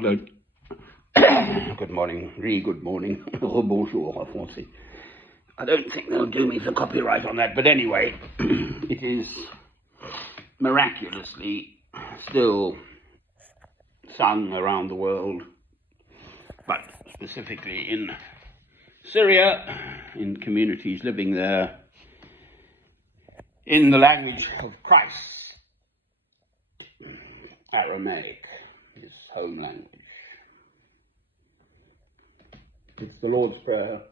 I don't. Good morning, good morning, bonjour, en français. I don't think they'll do me for copyright on that, but anyway, it is miraculously still sung around the world, but specifically in Syria, in communities living there, in the language of Christ, Aramaic, his home language. It's the Lord's Prayer.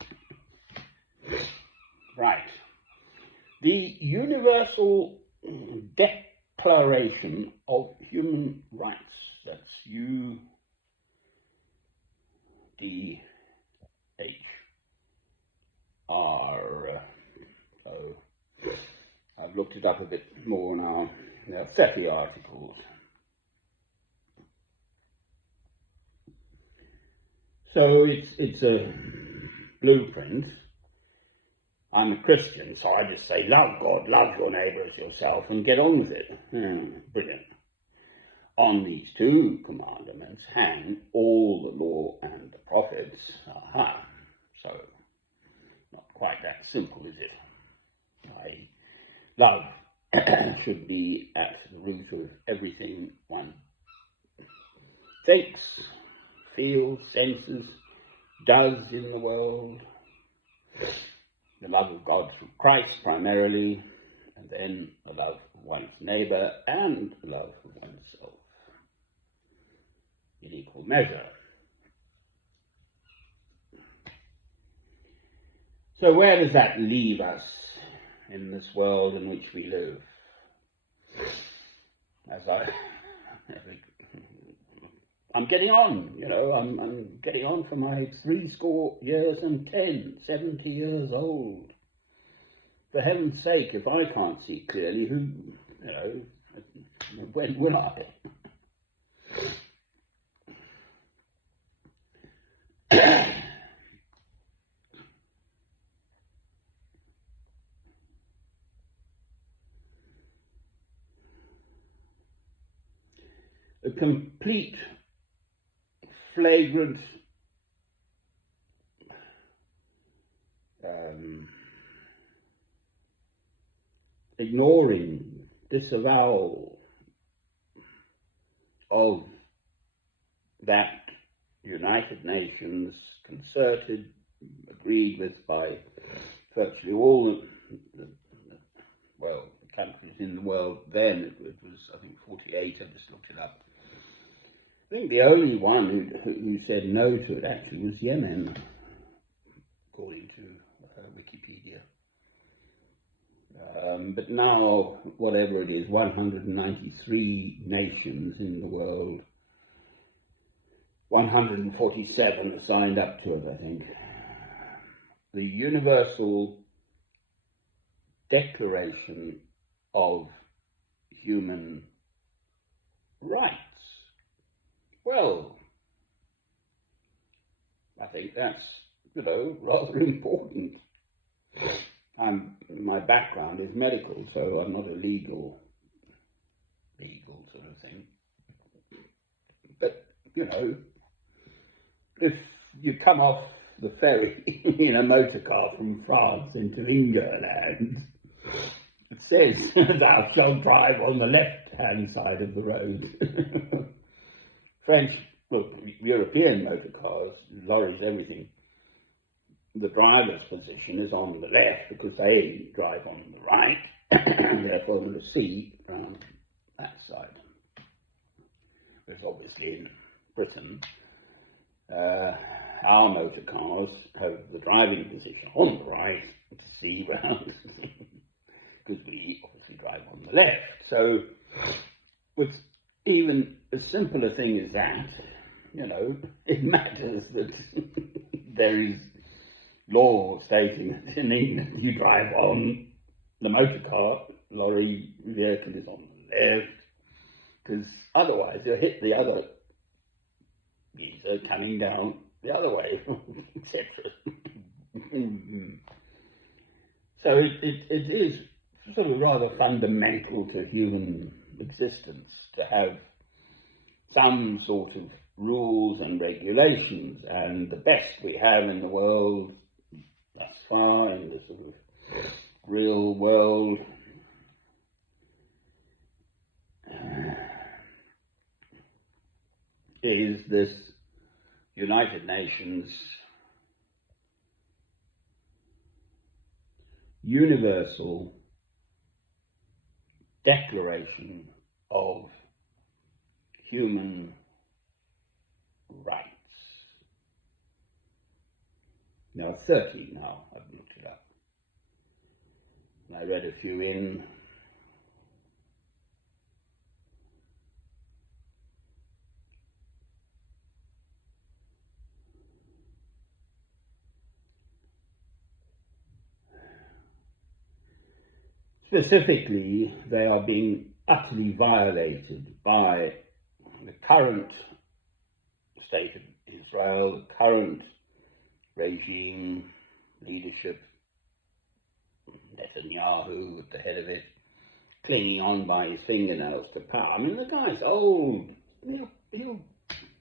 Right. The Universal Declaration of Human Rights, that's UDH. I've looked it up a bit more now. There are 30 articles. So it's a blueprint. I'm a Christian, so I just say, love God, love your neighbour as yourself, and get on with it. Brilliant. On these two commandments hang all the law and the prophets. Aha. So, not quite that simple, is it? Love should be at the root of everything one thinks, feels, senses, does in the world. The love of God through Christ primarily, and then the love of one's neighbour and the love of oneself in equal measure. So where does that leave us in this world in which we live? I'm getting on, I'm getting on for my 70 years old. For heaven's sake, if I can't see clearly, when will I? A complete, flagrant ignoring, disavowal of that United Nations concerted, agreed with by virtually all the countries in the world then. It was, I think, 48, I just looked it up. I think the only one who said no to it actually was Yemen, according to Wikipedia. But now, whatever it is, 193 nations in the world, 147 are signed up to it, I think. The Universal Declaration of Human Rights. Well, I think that's, rather important. My background is medical, so I'm not a legal sort of thing. But, if you come off the ferry in a motor car from France into England, it says, thou shalt drive on the left-hand side of the road. French, European motor cars, lorries, everything, the driver's position is on the left because they drive on the right, and therefore the seat around that side. Whereas obviously in Britain, our motor cars have the driving position on the right to see round, because we obviously drive on the left. So with even as simple a thing as that, it matters that there is law stating that in England you drive on the motor car, lorry vehicle is on the left, because otherwise you'll hit the other geezer coming down the other way, etc. So it is sort of rather fundamental to human existence to have some sort of rules and regulations, and the best we have in the world thus far in the sort of real world is this United Nations Universal Declaration of Human Rights. Now 30 now, I've looked it up. And I read a few in. Specifically, they are being utterly violated by the current state of Israel, the current regime, leadership, Netanyahu at the head of it, clinging on by his fingernails to power. I mean, the guy's old. He'll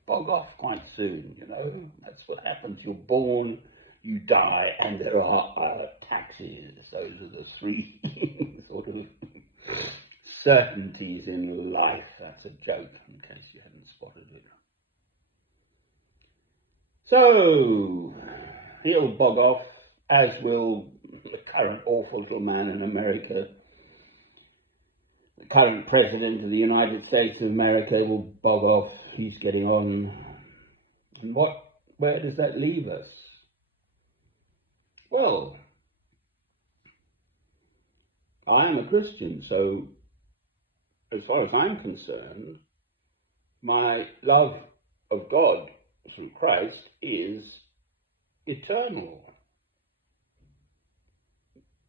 bog off quite soon, you know. That's what happens. You're born, you die, and there are taxes. Those are the three sort of certainties in life. That's a joke, in case you haven't spotted it. So, he'll bog off, as will the current awful little man in America. The current president of the United States of America will bog off. He's getting on. And where does that leave us? Well, I am a Christian, so as far as I'm concerned, my love of God through Christ is eternal.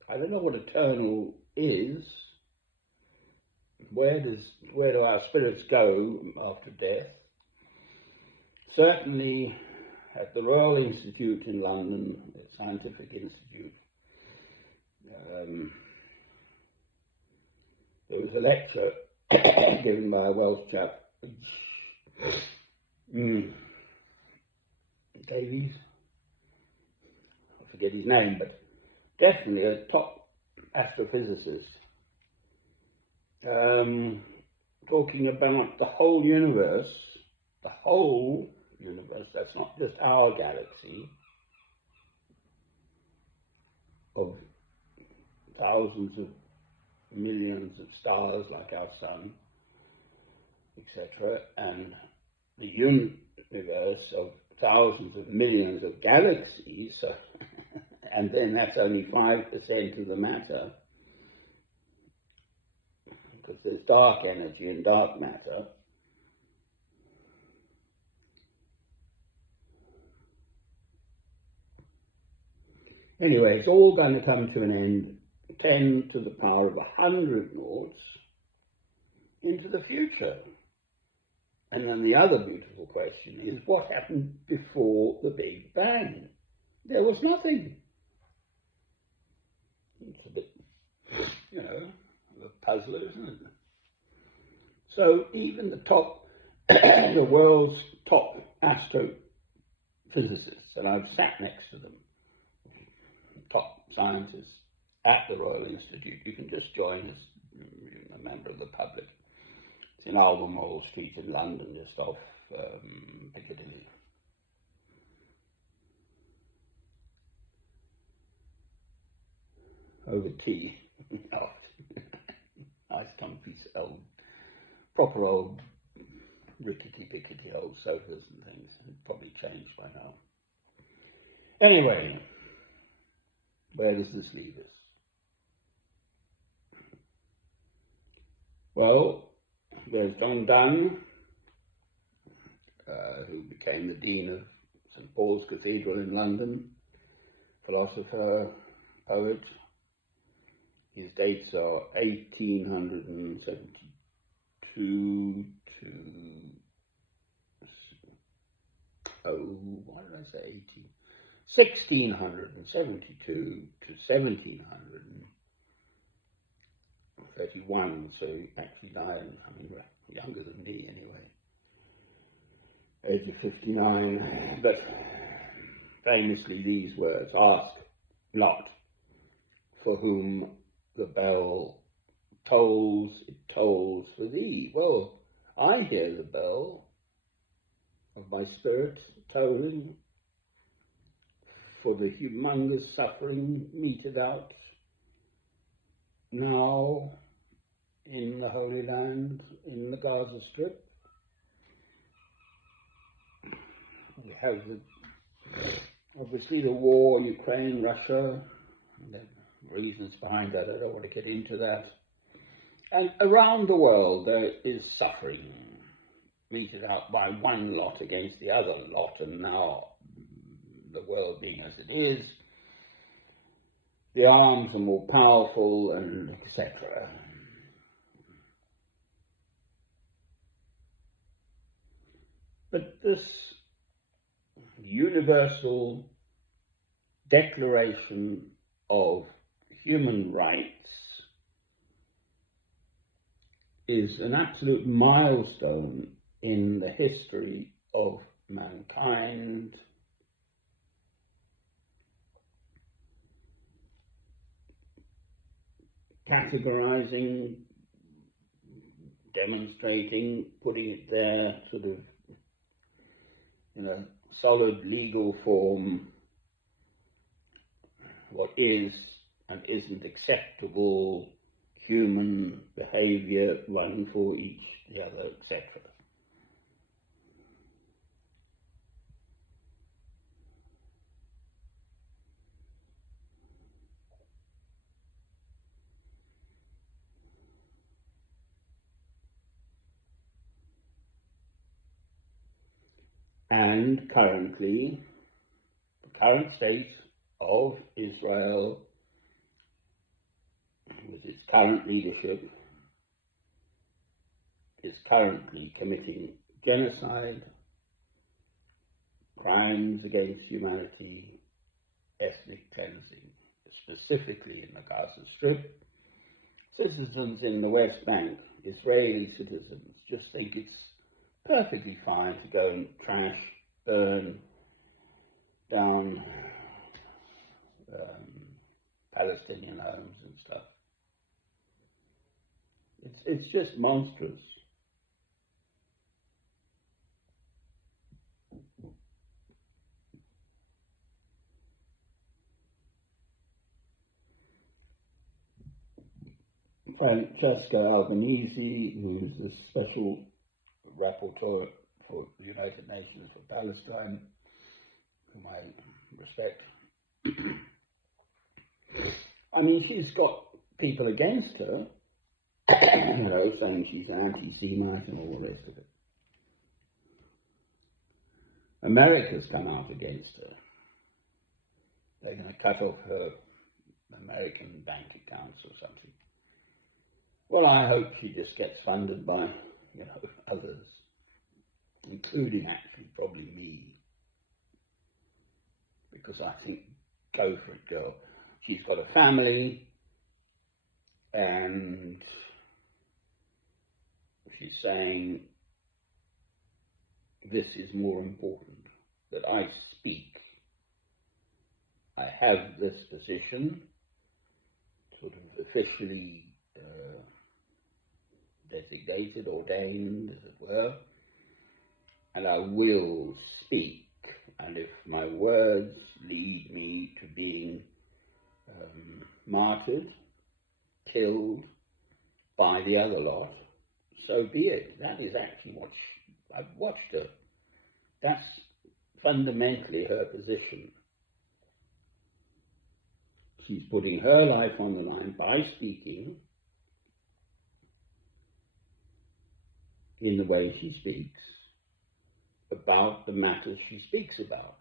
I don't know what eternal is. Where do our spirits go after death? Certainly at the Royal Institute in London, the Scientific Institute, there was a lecture given by a Welsh chap, Davies, I forget his name, but definitely a top astrophysicist, talking about the whole universe, that's not just our galaxy, of thousands of millions of stars like our sun, etc., and the universe of thousands of millions of galaxies, and then that's only 5% of the matter, because there's dark energy and dark matter. Anyway, it's all going to come to an end 10 to the power of 100 noughts into the future. And then the other beautiful question is, what happened before the Big Bang? There was nothing. It's a bit, you know, a puzzler, isn't it? So even the world's top astrophysicists, and I've sat next to them, top scientists at the Royal Institute. You can just join as a member of the public. It's in Albemarle Street in London, just off Piccadilly. Over tea. Nice comfy old, proper old rickety-pickety old sofas and things. It's probably changed by now. Anyway, where does this leave us? Well, there's John Donne, who became the Dean of St. Paul's Cathedral in London, philosopher, poet. His dates are 1872 to, why did I say 1672 to 1731, so he actually died, I mean, younger than me anyway. age of 59, but famously these words: "Ask not for whom the bell tolls, it tolls for thee." Well, I hear the bell of my spirit tolling for the humongous suffering meted out now in the Holy Land, in the Gaza Strip. We have obviously the war, Ukraine, Russia, the reasons behind that. I don't want to get into that. And around the world there is suffering meted out by one lot against the other lot, and now the world being as it is, the arms are more powerful, and etc. But this universal declaration of human rights is an absolute milestone in the history of mankind. Categorizing, demonstrating, putting it there sort of in a solid legal form, what is and isn't acceptable human behavior, one for each the other, etc. And currently, the current state of Israel, with its current leadership, is currently committing genocide, crimes against humanity, ethnic cleansing, specifically in the Gaza Strip. Citizens in the West Bank, Israeli citizens, just think it's perfectly fine to go and trash, burn down Palestinian homes and stuff. It's just monstrous. Francesca Albanese, who's the special rapporteur for the United Nations for Palestine, whom I respect. I mean, she's got people against her, saying she's anti-Semite and all the rest of it. America's come out against her. They're going to cut off her American bank accounts or something. Well, I hope she just gets funded by, others, including actually probably me, because I think, go for it, girl. She's got a family, and she's saying this is more important, that I speak. I have this position, sort of officially designated, ordained, as it were, and I will speak. And if my words lead me to being martyred, killed by the other lot, so be it. That is actually what I've watched her. That's fundamentally her position. She's putting her life on the line by speaking in the way she speaks about the matters she speaks about.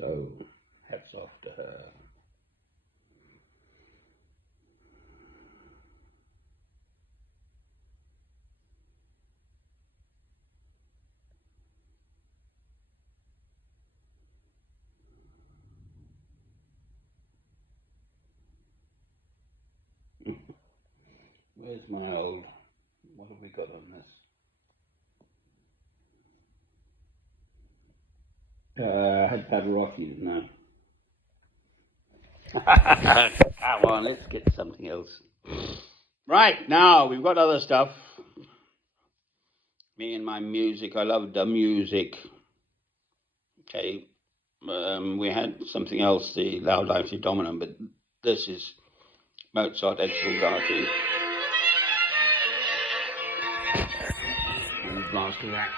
So, hats off to her. Where's my old, what have we got on this? I had Pavarotti, no. Come on, let's get something else. Right, now we've got other stuff. Me and my music, I love the music. Okay, we had something else, the Loud Lively Dominant, but this is Mozart et Soldati. And blast of that.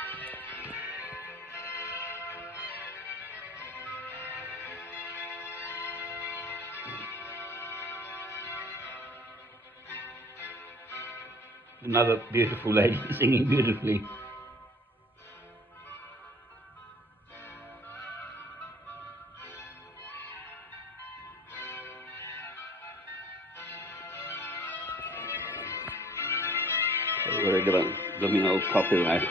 Another beautiful lady singing beautifully. So worried about blooming old copyright.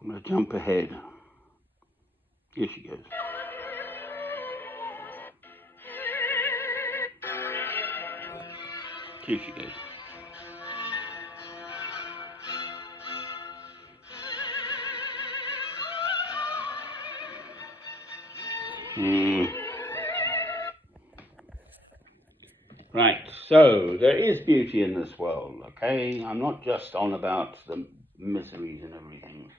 I'm going to jump ahead. Here she goes. Here she goes. Right, so there is beauty in this world, okay? I'm not just on about the miseries and everything.